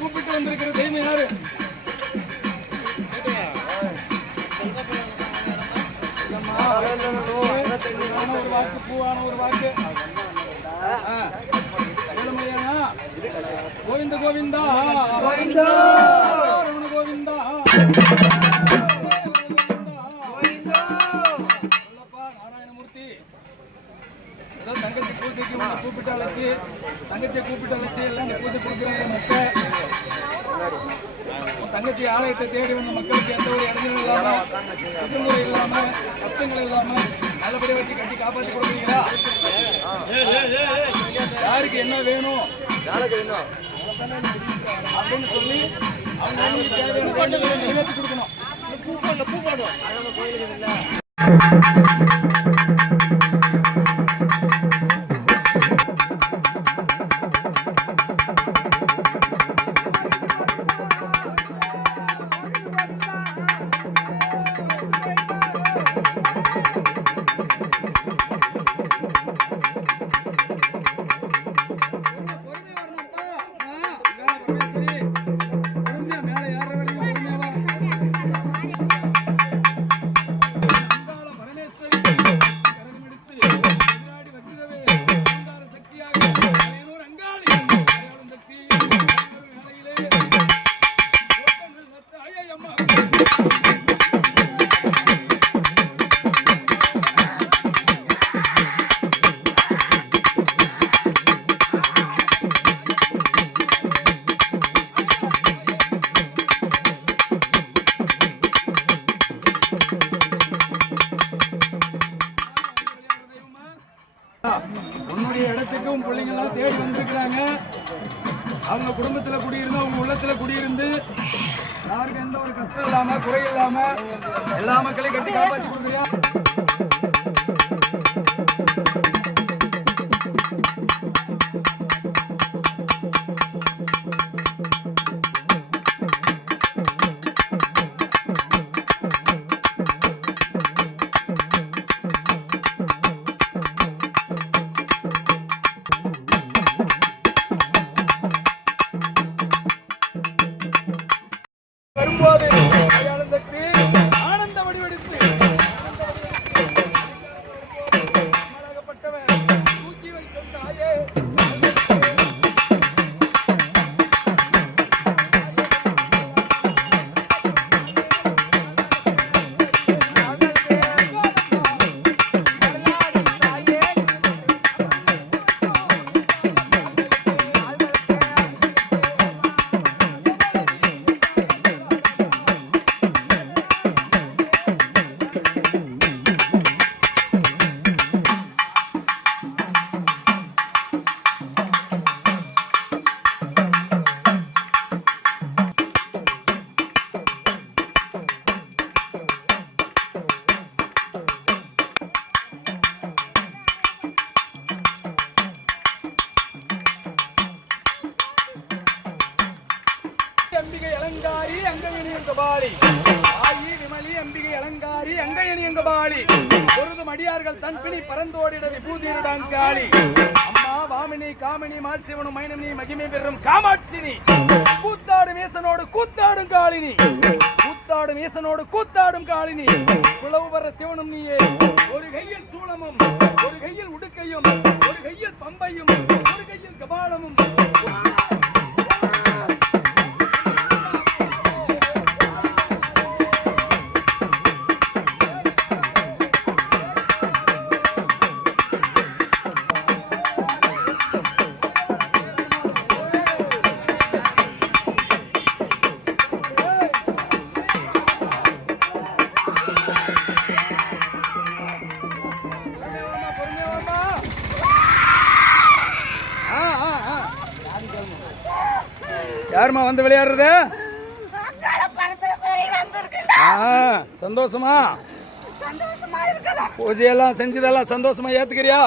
கூப்பிட்டு வந்திருக்கிற தெய்வம் யாரு? ஒரு வாக்கு, பூவான ஒரு வாக்கு. கோவிந்த கோவிந்தா கோவிந்தா கோவிந்தா. நாராயணமூர்த்தி தங்கச்சி பூஜைக்கு கூப்பிட்டு அழைச்சி எல்லாம் பூஜை கொடுக்குறேன். தங்கச்சி ஆலயத்தை தேடி வந்த மக்களுக்கு எந்த ஒரு இடைஞ்சலும் இல்லாம, குற்றமுறை இல்லாம, கஷ்டங்கள் இல்லாம நல்லபடியா வச்சு கட்டி காப்பாற்றி கொடுக்குறீங்களா? யாருக்கு என்ன வேணும் அப்படின்னு சொல்லி அவங்க தேவையான நிறைவேற்றி கொடுக்கணும். பூ போடும் உன்னுடைய இடத்துக்கும் பிள்ளைங்கெல்லாம் தேடி வந்திருக்கிறாங்க. அவங்க குடும்பத்தில் குடியிருந்து, அவங்க உள்ளத்துல குடியிருந்து யாருக்கும் எந்த ஒரு கஷ்டம் இல்லாம, குறை இல்லாம எல்லா மக்களையும் கட்டி காப்பாற்றி கொடுக்குறியா? ஆனந்த வடிவெடுத்து தூக்கி வைக்கும் தாயே, அம்பிகை அலங்காரி அங்கயணியங்கபாலி, ஆயி விமலி அம்பிகை அலங்காரி அங்கயணியங்கபாலி, பொருதும் அடியார்கள் தன்பிணி பரந்தோடிட விபூதிருடாங்காளி, அம்மா வாமினி காமினி மாட்சிவனும் மைனமினி மகிமை பெறும் காமாட்சினி, கூத்தாடும் ஈசனோடு கூத்தாடும் காளினி, கூத்தாடும் ஈசனோடு கூத்தாடும் காளினி, குளவு வர சிவனும் நீயே. ஒரு கையில் சூளமும், ஒரு கையில் உடுக்கையும், ஒரு கையில் பம்பையும், ஒரு கையில் கபாலமும், யாருமா வந்து விளையாடுறது? சந்தோஷமா? பூஜையெல்லாம் செஞ்சதெல்லாம் சந்தோஷமா ஏத்துக்கிறியா?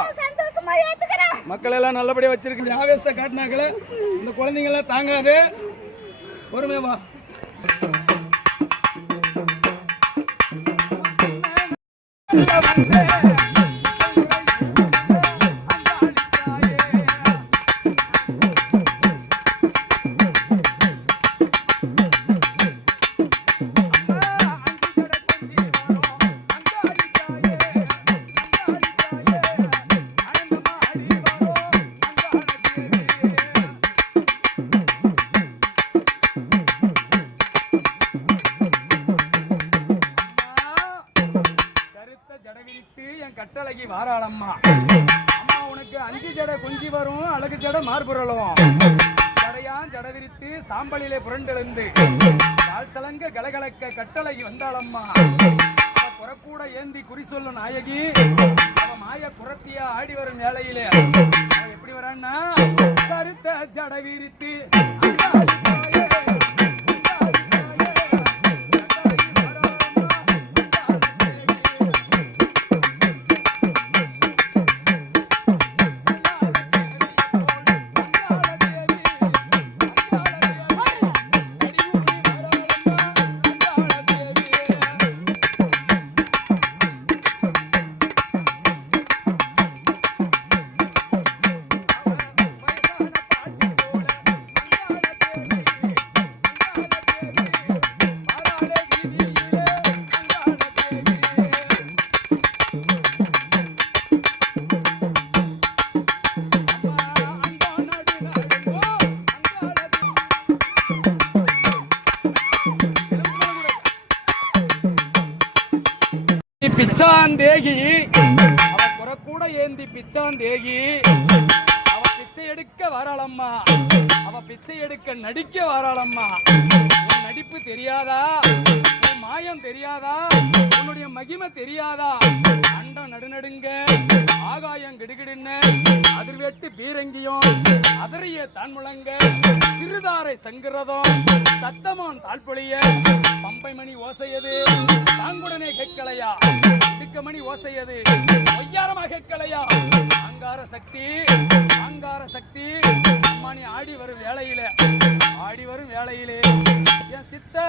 மக்கள் எல்லாம் நல்லபடியா வச்சிருக்கீங்க. ஆவேசத்தை காட்டினாங்களே இந்த குழந்தைங்க எல்லாம் தாங்காது. பொறுமையா வா. கட்டழகி வாராளம்மா. அம்மா உனக்கு 5 ஜடை குஞ்சி வரும், அழகு ஜடை மார்புரளவும். ஜடையான் ஜடை விரித்து சாம்பலிலே புரண்டெழுந்து கால்சலங்க கலகலக்க கட்டழகி வந்தாளம்மா. புறக்கூட ஏந்தி குறி சொல்லும் நாயகி. அவ மாய குரத்தியா ஆடி வரும் வேளையிலே எப்படி வரான்னா கருத்த ஜடை விரித்து பிச்சாந்தேகி. அவ புறக்கூட ஏந்தி பிச்சாந்தேகி. அவ பிச்சை எடுக்க வாராளம்மா. அவ பிச்சை எடுக்க நடிக்க வாராளம்மா. உன் நடிப்பு தெரியாதா? உன் மாயம் தெரியாதா? உன்னுடைய மகிமை தெரியாதா? அண்டம் நடுநடுங்க ஆகாயம் கிடுகிடுன்னு அதிர்வேட்டு பீரங்கியும் அதரைய தான் முழங்க சிறுதாரை சங்குறதும் சத்தமும் தாழ்பொழிய பம்பை மணி ஓசையது தாங்குடனே கேட்கலையா? மணி ஓசையது ஒய்யாரமாக கேட்கலையா? அங்கார சக்தி அங்கார சக்தி. அம்மா நீ ஆடி வரும் வேளையிலே ஆடி வரும் வேளையிலே என் சித்த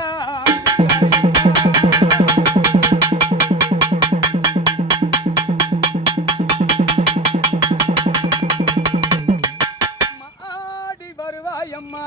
ஆடி வருவாயம்மா.